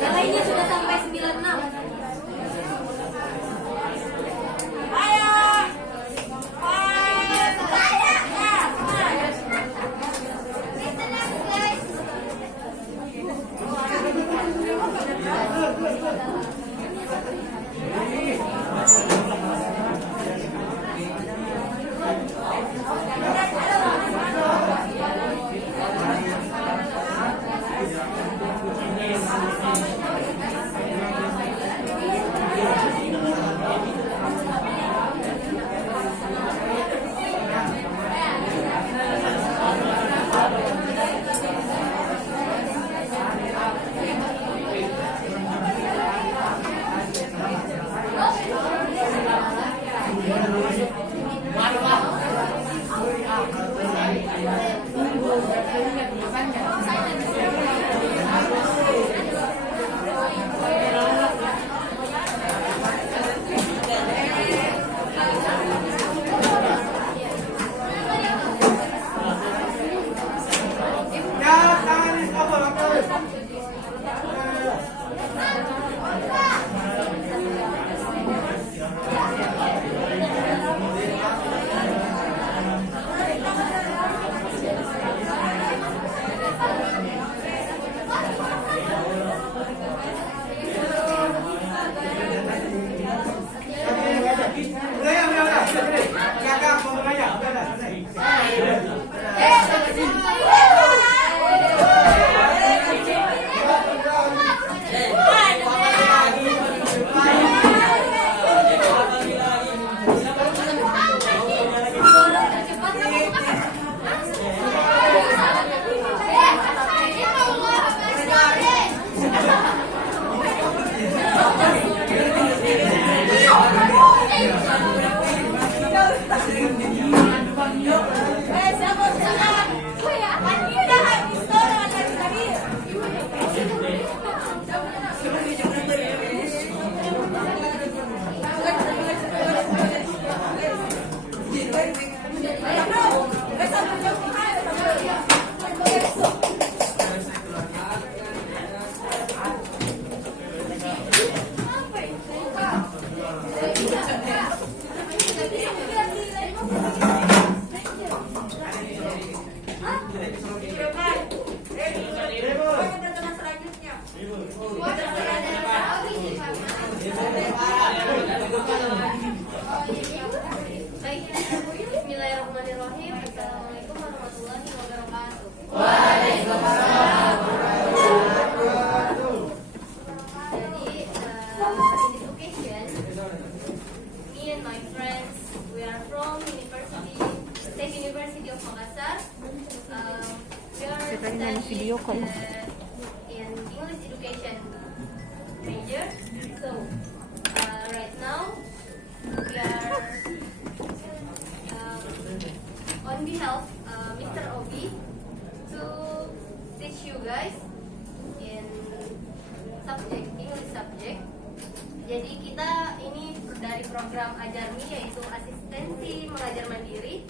Nilainya sudah sampai 96. Sekali main video call. In English education major. So right now we are on behalf Mr. Obi to teach you guys in subject English subject. Jadi kita ini dari program Ajarmi, yaitu asistensi mengajar mandiri,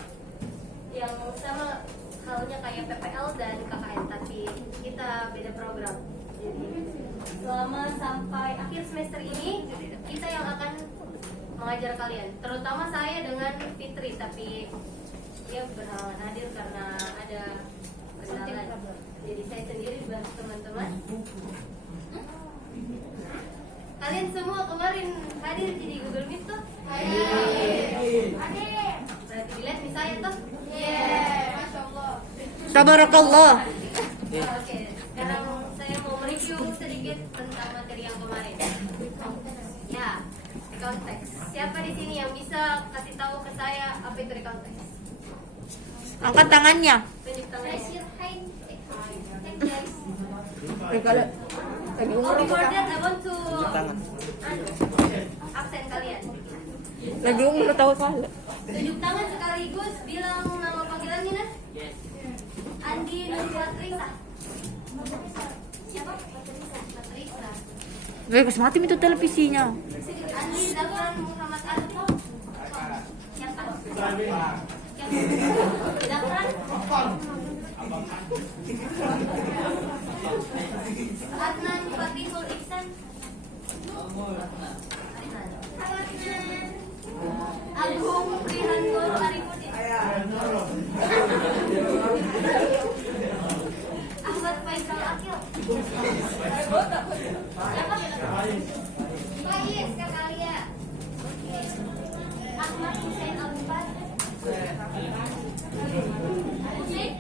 yang sama halnya kayak PPL dan KKN, tapi kita beda program. Jadi selama sampai akhir semester ini kita yang akan mengajar kalian, terutama saya dengan Fitri, tapi dia berhalangan hadir karena ada kendala. Jadi saya sendiri bantu teman-teman. Kalian semua kemarin hadir di Google Meet tuh? Hadir. Berarti dilihat nih saya tuh? Iya. Masya Allah. Tabarakallah. Oke, sekarang saya mau mereview sedikit tentang materi yang kemarin. Ya, konteks. Siapa di sini yang bisa kasih tahu ke saya apa itu konteks? Angkat tangannya. Tunjuk tangannya. Before that, I want to absen kalian. Lagi umur tahu kali. Tunjuk tangan sekaligus bilang nama panggilan Nina. Yes. Andi Nurwatrisa. Siapa? Patrisa. Bagus mati itu televisinya. Andi Zafran Muhammad Alfa. Siapa? Zafran. Adnan Fatihul Ihsan. Agung Prihanto Arifudin. Ahmad Faisal Akil. Siapa? Faiz Kakalia. Ahmad Hussein Al-Bad. Hussein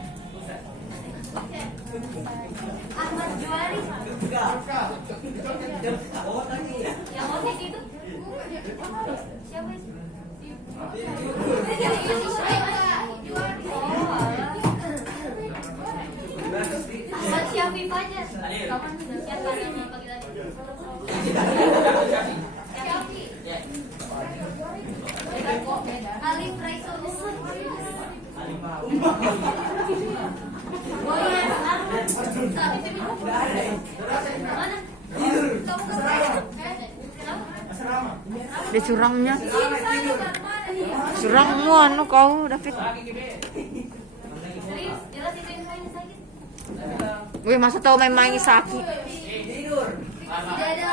Ahmad Juwari. Yang osis itu siapa sih? Ahmad Syafiq Fajar. Siapa nama panggilannya? Syafiq. Alif Raisul Muslim. Boyan Arman. Mana? Di surangnya. Surangmu anu kau David. Jelas itu yang saya sakit. Wih, masa tahu main-main sakit. Tidak ada.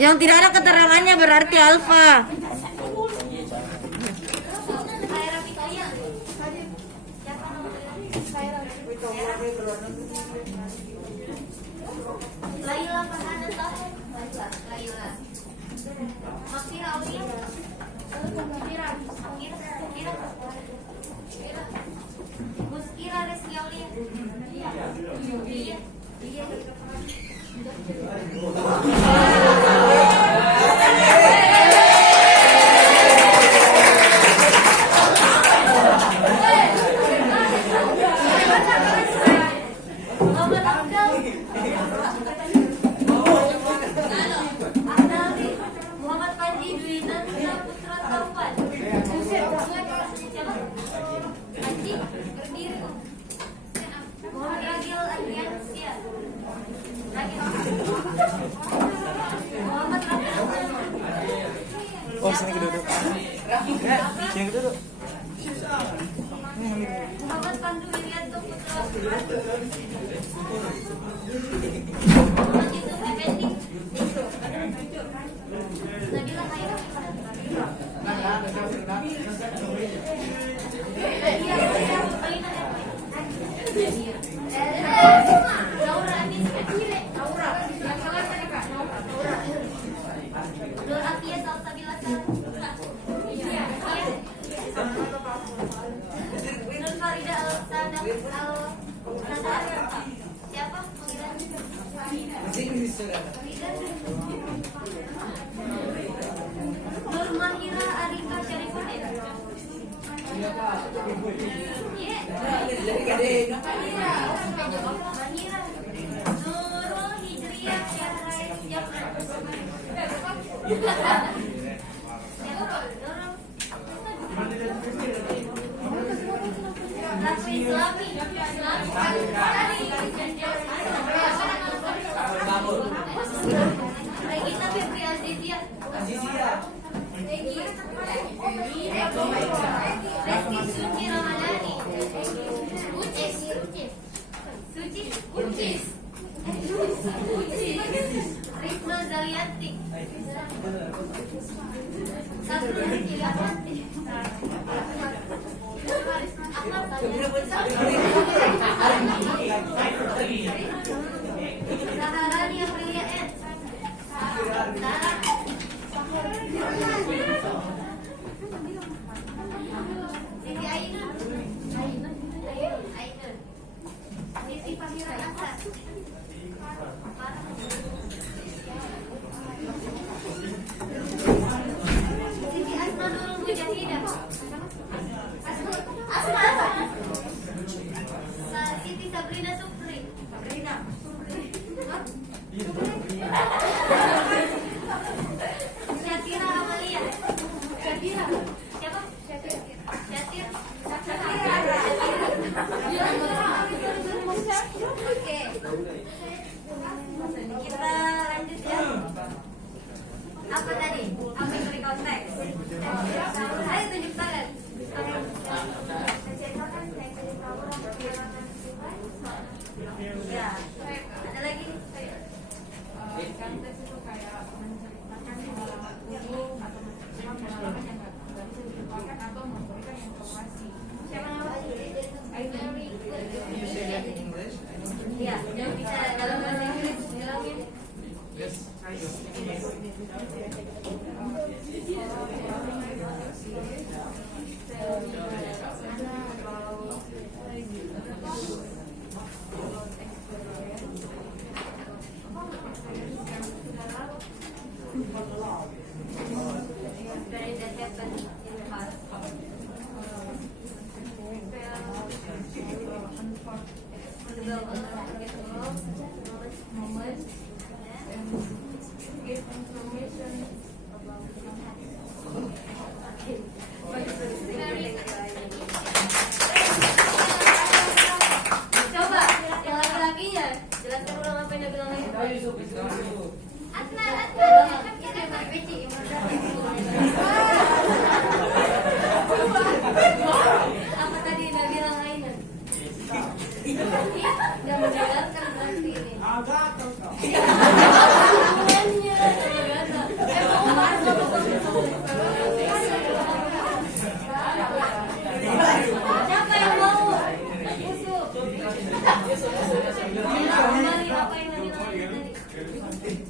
Yang tidak ada keterangannya berarti alfa. Laila Farhana Tahir. Laila. Makfira Aulia. Muskira Rizky Aulia. Iya. Muhammad Abdul. Muhammad Panji Dwinanda Putra Taufan. Siapa? Panji berdiri. Muhammad Ragil Andriansyah. Ragil. Muhammad Ragil. Oh, sini duduk. Sini duduk. Muhammad Pandu Wirianto Putra. Majid Effendi. Nabila Khairah. Laura Anisha. Nur Afia Salsabila. Nur Farida Al-Sadaq Al-Sadaq. Siapa panggilannya? Nur Mahira Arika Syarifuddin. Nurul Hijriyah Syahrais Jafar. Laku Islami. Regina Febri Azizia. Reski Suci Ramadhani. Ucis. Rizno Zalianti. Sabrul Cilasanti. Ahmad Saharani Aprilia N. Siti Ainun. Siti Fahira Asad. Siti Asma Nurul Mujahidah. Asma. Siti Sabrina Supri. Syakira Amalia. Siapa? Syatir. Oke. Kita lanjut ya. Apa tadi? Apa yang konteks? Saya tunjuk tangan. Ya. Ada lagi? Konteks itu kayak menceritakan pengalaman atau menceritakan pengalaman yang nggak bisa dilupakan atau memberikan informasi. Siapa nama? You say that in English? Ya, jangan bicara dalam bahasa Inggris. Bilangin. Yes. Ayo. Very that happened in the past. Moment and give information about Coba yang laki-lakinya jelaskan ulang apa yang dia bilang lagi. Asma. Ini yang paling kecil, yang apa tadi dia bilang lainnya? Dia menjelaskan berarti ini. Siapa yang mau? Kembali apa yang dia bilang tadi?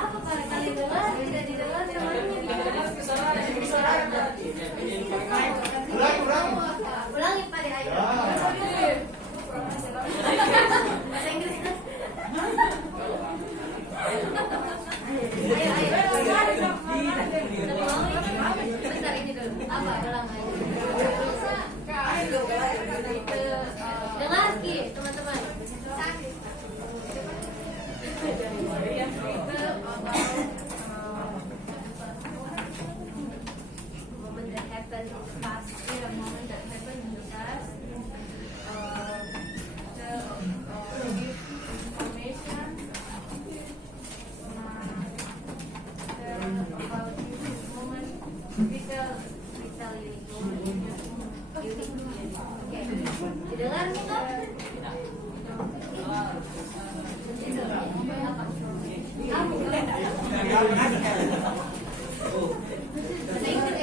Apa kali dengar tidak didengar ulangi pada ayo. Bahasa Inggris. Bentar ini dulu. Apa ulang aja. Dengar Ki, teman-teman. Moment that happened in the past, a moment that happened in the past. give information about this moment. Detail unique. Oke. Didengar enggak?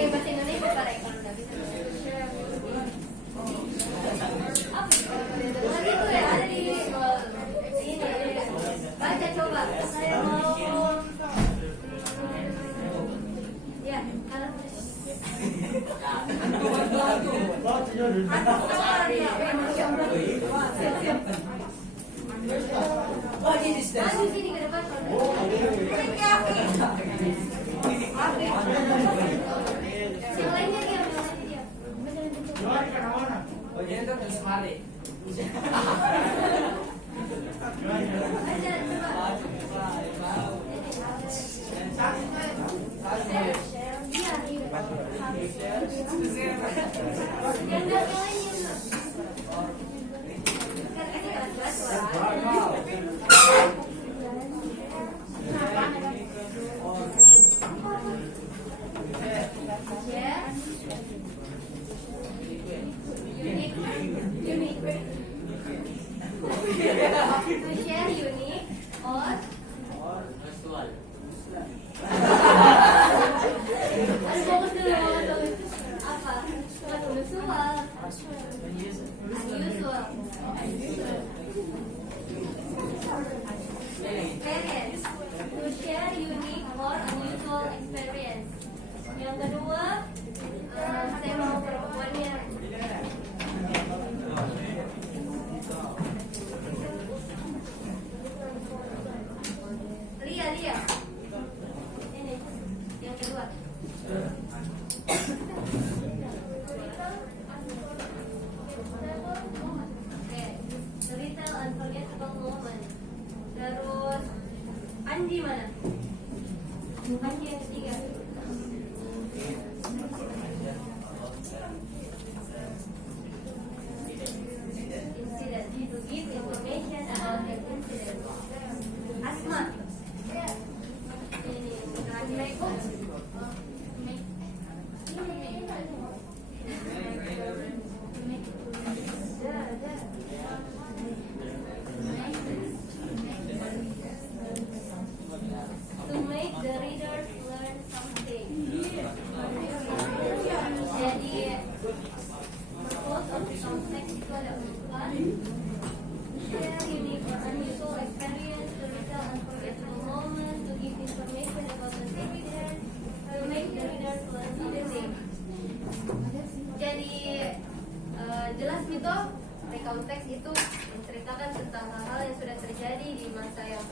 Bahasa Indonesia para kalau nggak bisa. Dengar itu ya ada di sini. Baca coba. Saya mau. Ya, kalau maju sini ke depan. To share unique or fokus dulu. Apa? Unusual. Unusual. Experience. To share unique or unusual experience. Yang kedua, saya mau perempuannya. Lia. Ini yang kedua. Oke, cerita unforgettable moment. Terus Anji mana? Anji yang ketiga. Incident. To give information about the incident. Asma. Ini Assalamualaikum. To make the readers learn something. Jadi purpose of some text itu ada empat. Share unique or unusual experience, to retell unforgettable moment, to give information about the reader, to make the readers learn something. Jadi jelas gitu, recount text itu menceritakan tentang hal-hal yang sudah terjadi di masa yang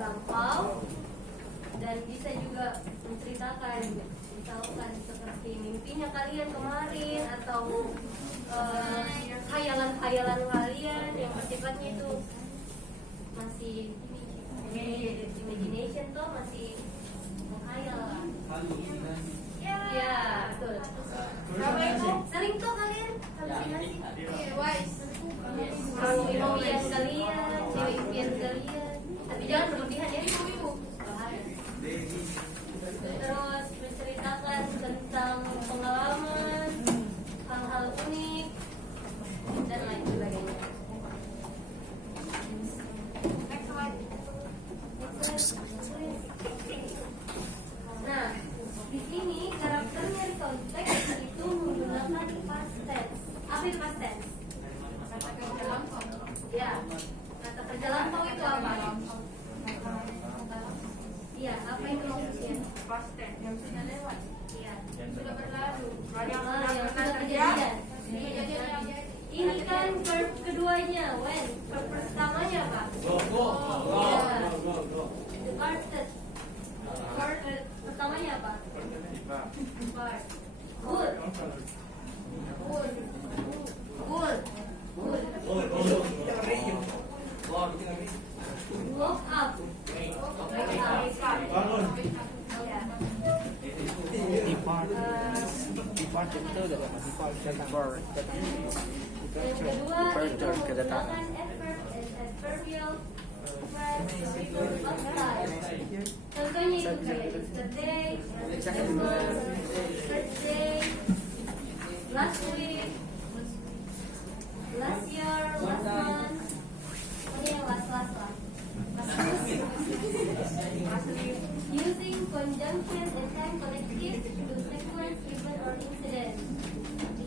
lampau dan bisa juga menceritakan misalkan seperti mimpinya kalian kemarin atau khayalan-khayalan kalian yang bersifatnya itu masih imagination tuh masih menghayal lah. Ya, betul. Sering tuh kalian halusinasi. Wise. Impian kalian, cewek impian kalian. Tapi jangan berlebihan ya. Bahaya. Terus menceritakan tentang pengalaman, hal-hal unik dan lain sebagainya. Nah, di sini karakternya di konteks itu menggunakan past tense. Apa itu past tense? Kata kerja lampau. Ya, kata kerja lampau itu apa? Iya, apa itu maksudnya? Past tense yang sudah lewat. Iya, Yang sudah berlalu. yang sudah kejadian. Ini kan verb keduanya, when. Verb pertamanya apa? Iya. Departed. Verb pertamanya apa? Depart. Good. Woke up. Yang kedua itu menggunakan adverbial phrase of time. Contohnya itu kayak yesterday, first day, last week, last year, last month. Ini yang last lah. Using conjunction and time connective to sequence event or incident.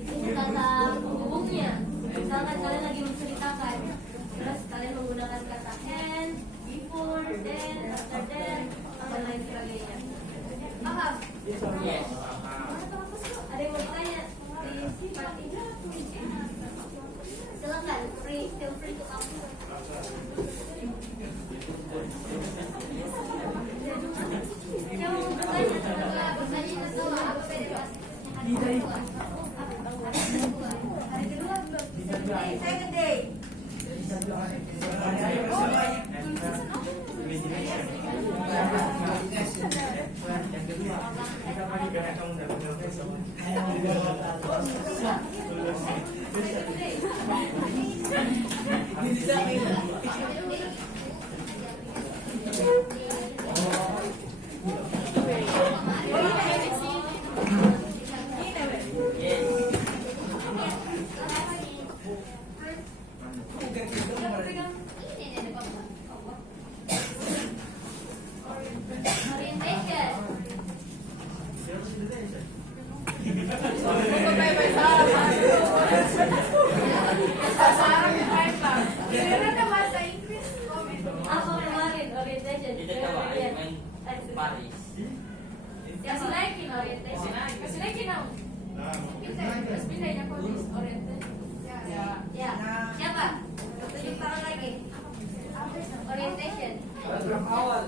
Ini kata hubungnya. Misalkan kalian lagi menceritakan, terus kalian menggunakan kata and, before, then, after then, dan lain sebagainya. Paham? Yes. Ada yang mau ditanya? Silakan, feel free to ask. Yang mau bertanya, setelah apa beda? Hari kedua bisa Apa kemarin orientation? Paris. Kasih naikin orientation. Kasih naikin dong. Terus pindahnya kondis orientation. Ya. Siapa? Tunjuk tangan lagi. Orientation. Awal.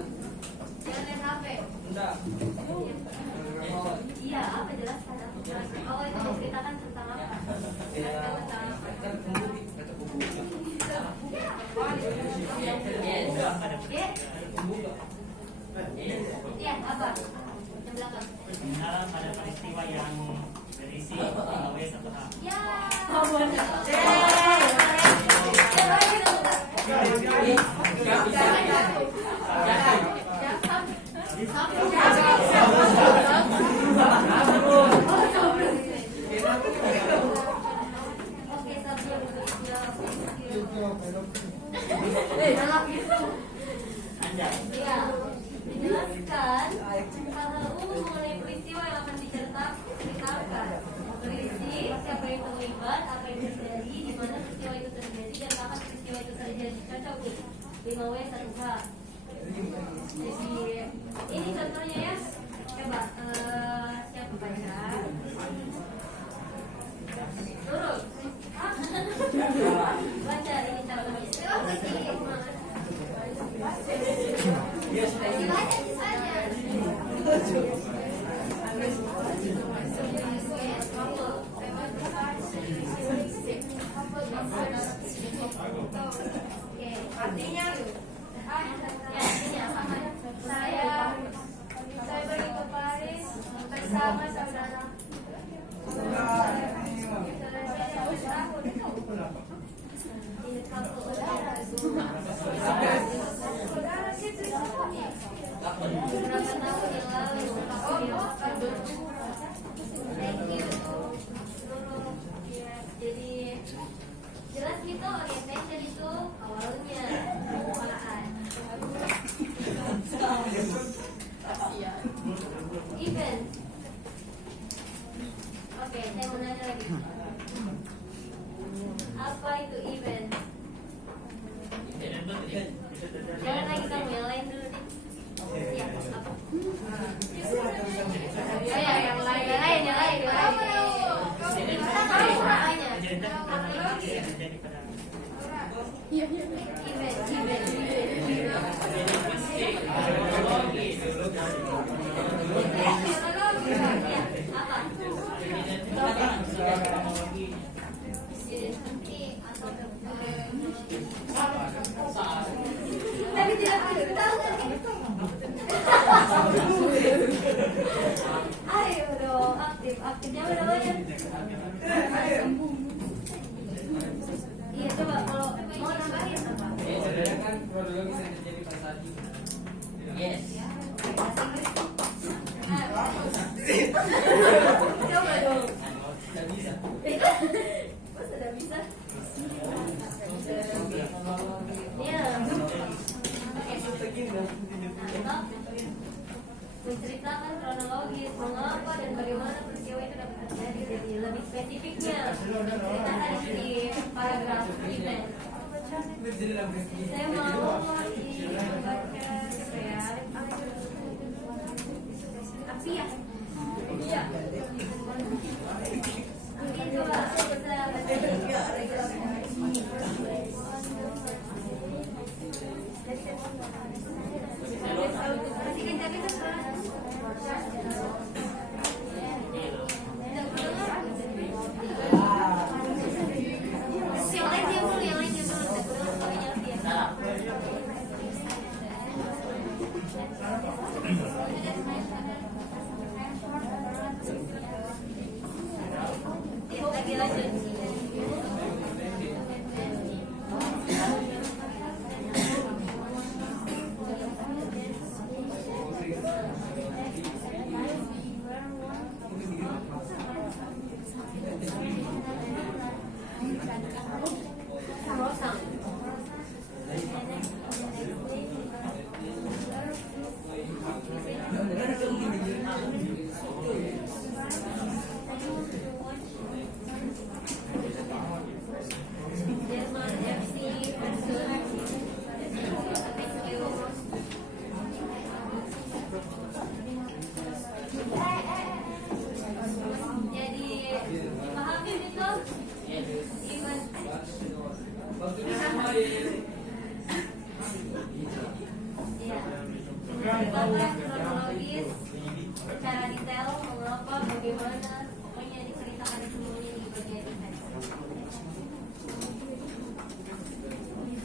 Jangan lihat HP. Enggak. Iya, apa jelaskan aku. Oh, itu menceritakan tentang apa? Jelaskan tentang apa? Ya? Iya, apa? Yang belakang. Mengarah pada peristiwa yang berisi W satu H. Ya. Ya, menjelaskan hal-hal umum mengenai peristiwa yang akan diceritakan. Berisi siapa yang terlibat, apa yang terjadi, di mana peristiwa itu terjadi, dan kapan peristiwa itu terjadi. Cocok nih, 5W 1H. Jadi ini contohnya ya. Coba siapa baca? Turun. Baca ini contohnya. Artinya saya pergi ke Paris bersama saudara. Saudara situ Berapa tahun yang lalu? Thank you. Jadi jelas gitu orientation itu awalnya pembukaan. Event. Oke, saya mau nanya lagi. Apa itu event? Jangan lagi kamu, yang lain dulu deh. Ya, apa? Ya, yang lain. Tapi tidak tahu kan? Ayo dong, aktifnya berapa? Iya, coba kalau mau nambahin apa? Kan kronologis yang terjadi pada saat itu. Yes. Coba dong. Tidak bisa. Kok sudah bisa? Iya. Menceritakan kronologis mengapa dan bagaimana peristiwa itu dapat terjadi. Jadi lebih spesifiknya menceritakan di paragraf event. Saya mau dibaca ya. Api ya? Iya. Oke, coba kita secara detail mengapa, bagaimana, pokoknya diceritakan semuanya di bagian defense.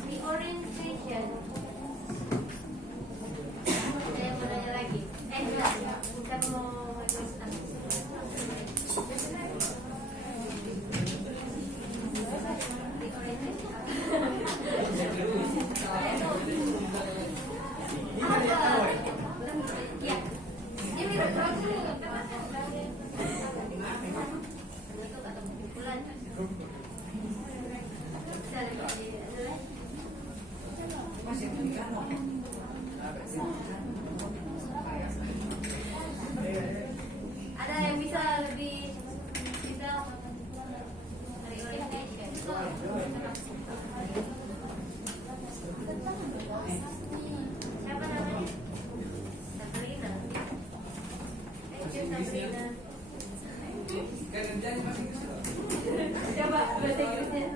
Reorientation. Ada yang mau nanya lagi? Enggak, bukan mau meneruskan. Ya, ini ada yang bisa lebih detail dari orientation. Siapa namanya? Sabrina. Thank you, Sabrina. Coba bahasa Inggrisnya.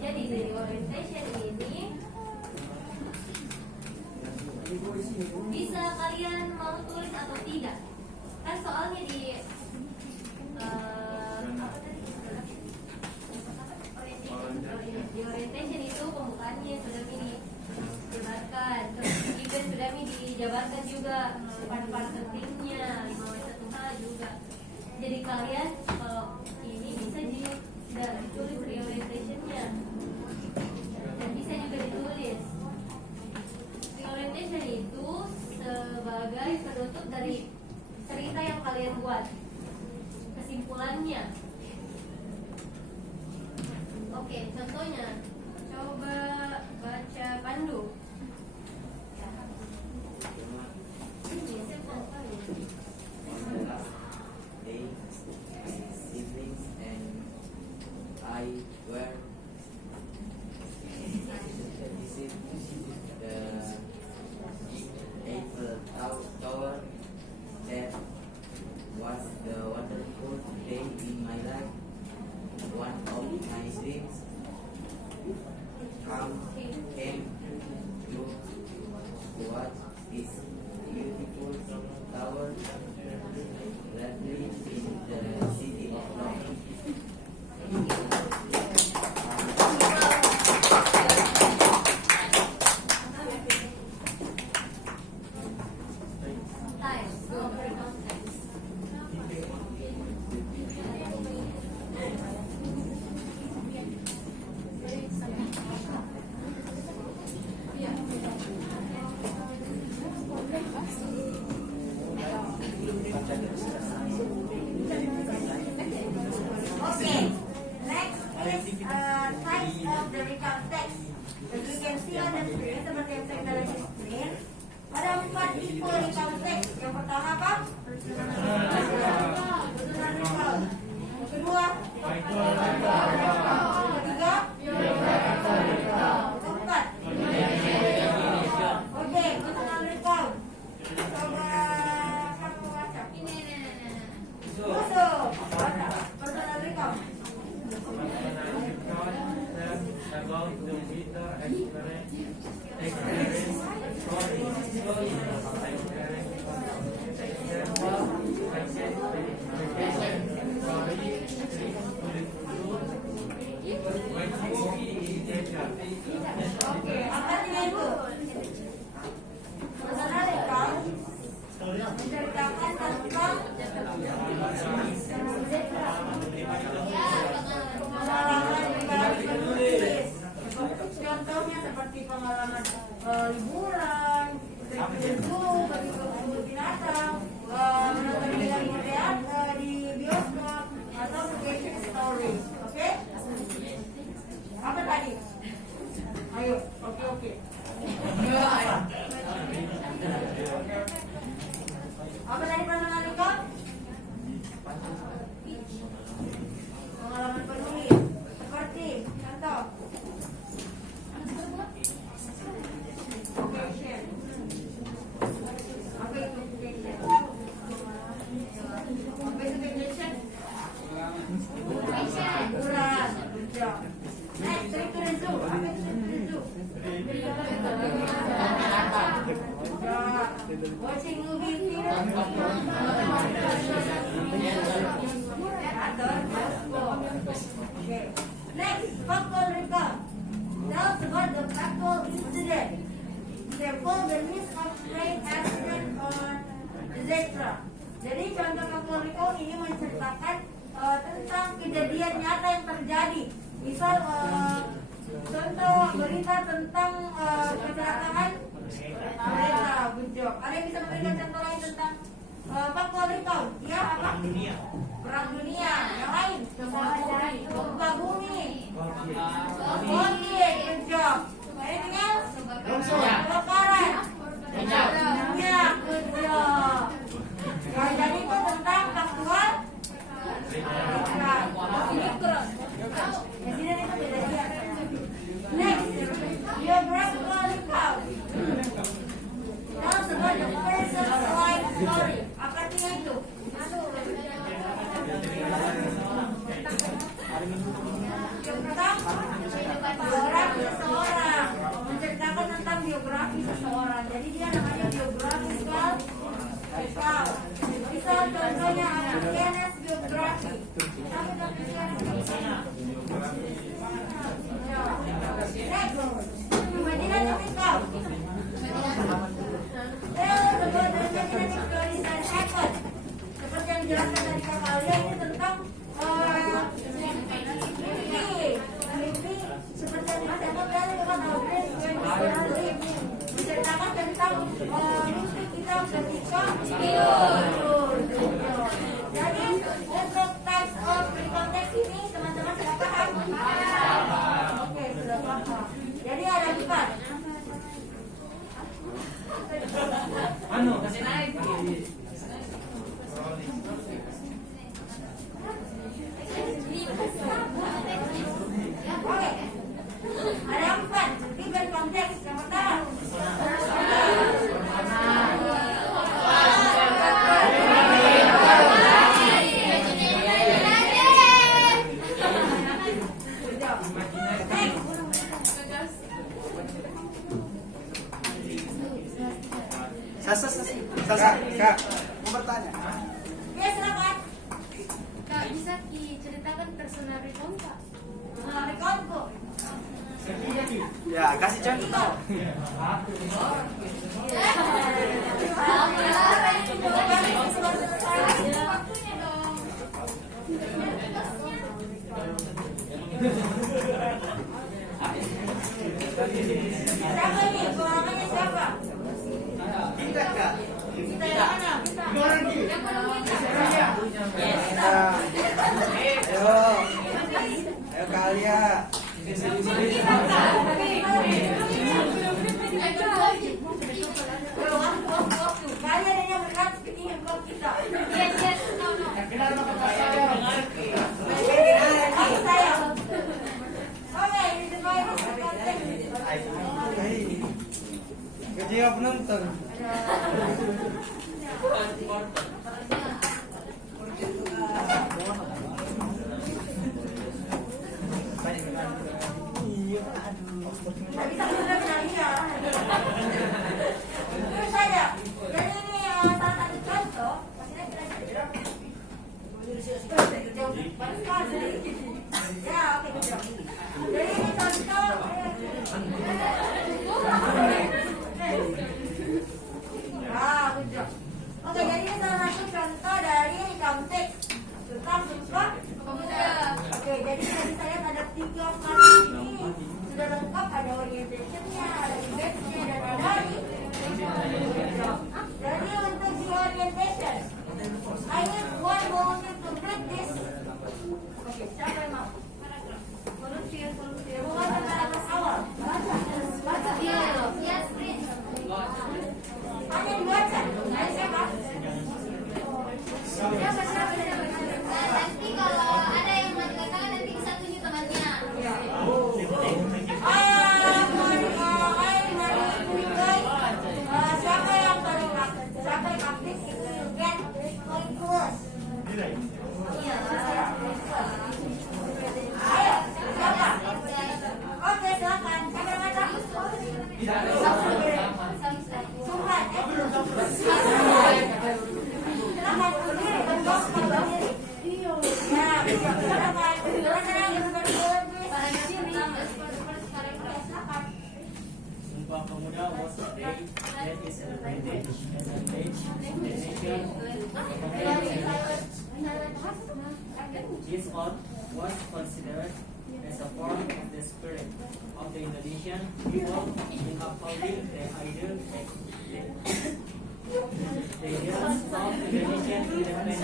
Jadi dari orientation ini bisa kalian mau tulis atau tidak? Kan soalnya di orientation itu pembukaannya sudah ini dijabarkan, terus event sudah ini dijabarkan juga part-part pentingnya 5W1H juga. Jadi kalian kalau ini bisa ditulis reorientationnya dan bisa juga ditulis. Reorientation itu sebagai penutup dari cerita yang kalian buat, kesimpulannya. Oke, contohnya coba baca Pandu. Ini saya contohnya. Day, siblings and I were visit the Eiffel Tower. That was the wonderful day in my life. One of my dreams came true to watch this beautiful tower lovely in the city of Rome. Okay, next is types of the recount text. As you can see on the screen, seperti yang saya lihat di screen, ada 4 tipe recount text. Yang pertama apa? Personal recount. Yang kedua? Yang ketiga? Keempat? Oke, personal recount. Coba kamu baca. Ini. Masuk. Baca. Personal recount. About the Vita experience Oke, apa artinya itu? Personal recount menceritakan tentang pengalaman pribadi penulis. Contohnya seperti pengalaman liburan, pergi ke binatang, menonton film di bioskop, atau vacation story. Oke? Apa tadi? Ayo, oke. Apa tadi personal recount? Pengalaman penulis. Seperti contoh. Vacation. Apa itu vacation? Watching movie in theater. Okay. Next, factual recall. Tell us about the factual incident. Example, the list of train accident on the zebra. Jadi contoh factual recall ini menceritakan tentang kejadian nyata yang terjadi. Misal contoh berita tentang kecelakaan kereta, good job. Ada yang bisa memberikan contoh lain tentang factual recall? Ya, apa? Perang dunia. Yang lain? Gempa bumi. Konflik, good job. Anything else? Kebakaran. Ya, good job. Jadi itu tentang faktual. Next, geographical recall. Tell us about the person's life story. Apa artinya itu? Tentang biografi seseorang. Menceritakan tentang biografi seseorang. Jadi dia namanya geographical recall. Misal contohnya Kenneth biografi. Next, imaginative recall. Tell us about the imaginative stories that happen. Seperti yang dijelaskan tadi Kak Alia, ini tentang mimpi seperti yang dijelaskan tadi Kak Alia, menceritakan tentang mimpi kita ketika tidur. Jadi untuk types of context ini teman-teman sudah paham? Oke, sudah paham. Jadi ada 4. Kasih naik. Oke. Ada 4 different konteks. Yang pertama. Kak, mau bertanya. Ya, silakan. Kak, bisa diceritakan personal recount, Kak? Rekonku. Ya, kasih contoh. Siapa ini? Pengalamannya siapa? Kita, Kak. Kita yang mana? Ayo kalian. Kalian ini yang berat seperti handphone kita. Aku saya. Oke, ini semuanya Kejawab penonton. Nggak bisa benar-benar iya. Terus saja. Jadi ini salah satu contoh. Maksudnya kita ya, oke, betul. Jadi ini contoh. Betul. Oke, jadi ini salah satu contoh dari konteks tentang Sumpah Pemuda. Oke, jadi tadi saya ada 3 kali ini sudah lengkap, ada orientation-nya, ada debate-nya, dan ada jadi untuk di orientation, I need one volunteer to read this. Oke, siapa yang mau? Volunteer. Bukan tentang awal. Baca. Yes, please. Hanya dibaca. Siapa? Nanti kalau ada yang mengatakan nanti bisa tunjuk temannya. Siapa yang paling aktif itu get point close. Iya. Ayo, siapa? Oke, silakan. Siapa yang ngajak? Sumpah, Pemuda was a day that is celebrated as an age celebration This oath was considered as a form of the spirit of the Indonesian people in upholding the ideals of Indonesian independence.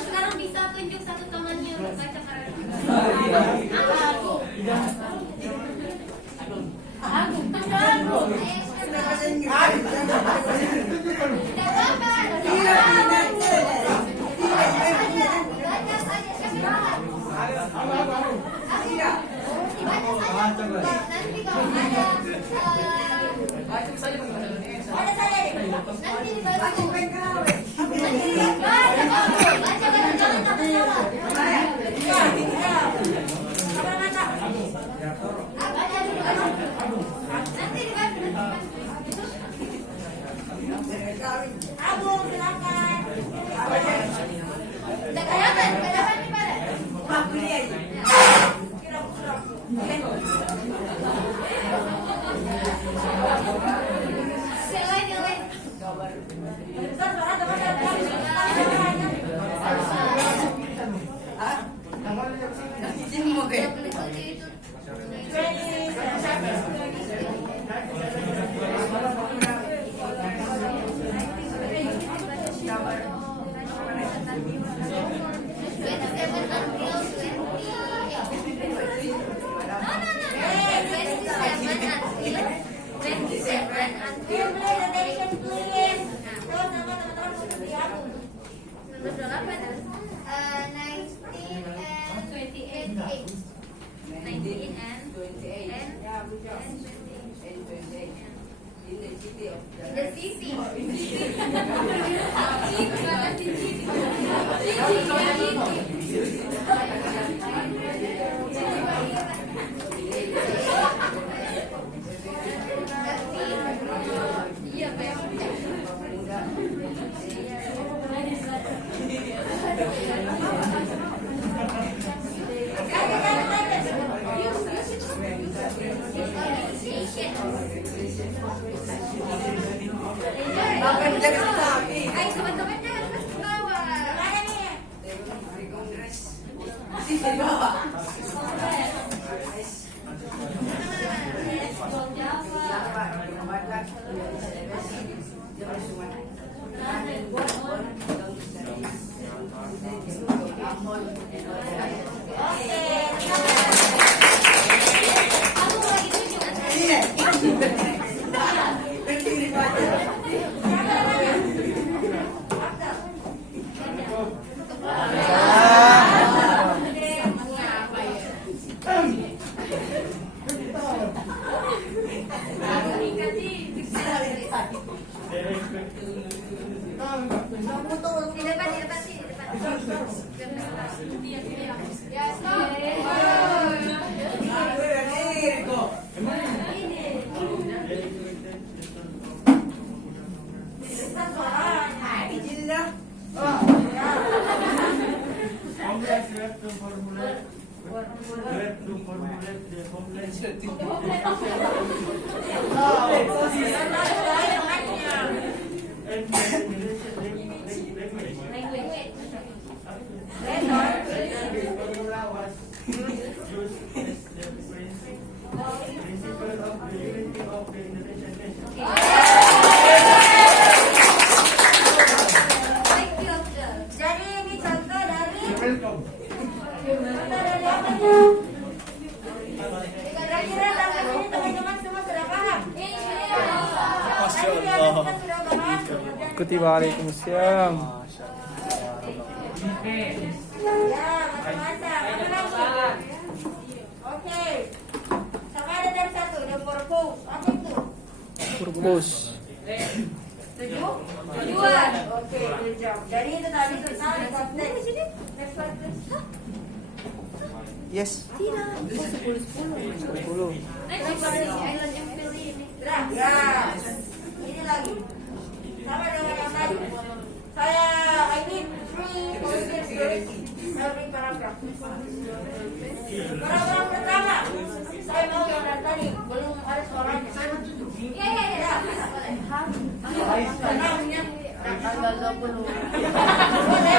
Sekarang bisa tunjuk satu tangannya untuk baca keren. Nanti kalau nanti dibantu. Abung, silakan. Udah kelihatan nih pada. Pak, beli aja. Yang lain. Bentar, suara teman-teman. Jadi ini contoh dari kira-kira sampai sini teman-teman semua sudah paham? Tadi kita sudah bahas. Ikuti Waalaikumsalam. Ya, macam-macam. Apa lagi? Oke. Sama ada dari satu, the purpose. Apa itu? Purpose. Tujuan. Oke, good job. Jadi itu tadi tentang konteks. Next one, please. Yes. 10. Island yang pilih ini. Ya. belum. Boleh.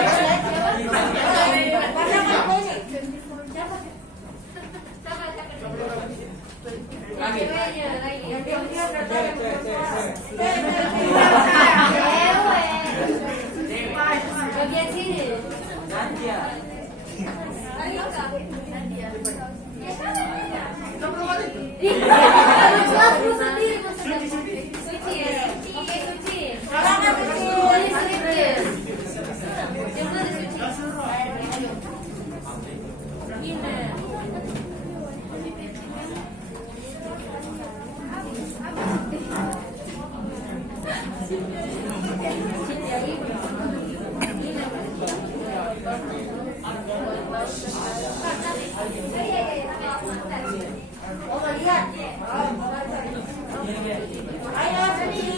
Warna apa ini? Siapa? Lagi. Ceweknya lagi. Yang diam-diam berarti yang perempuan. Cewek. Bagian sini. Nadia. Nadia. Ih, Aku sendiri maksudnya. Suci ya. Oke, Suci. Kalangan Suci. Ini Suci. Yang mana Suci? Ini. Oh, lihat. Ayo, Suci.